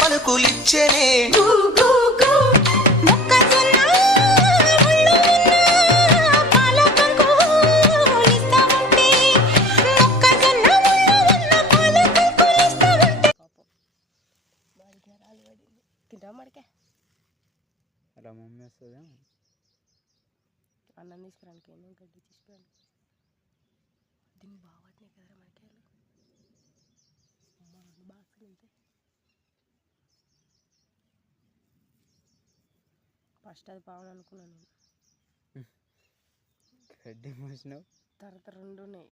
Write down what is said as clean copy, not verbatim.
పలుకులిచ్చెనే అలా మమ్మీ వస్తుందా అన్నం తీసుకురానికి ఏమో గడ్డి తీసుకురాను దీన్ని బాగున్నాయి కదరా మనకేళ్ళు అమ్మ 2 బాక్సులు ఉంటే ఫస్ట్ అది బాగుంది అనుకున్నాను నేను గడ్డి మోసినావు తర్వాత 2 ఉన్నాయి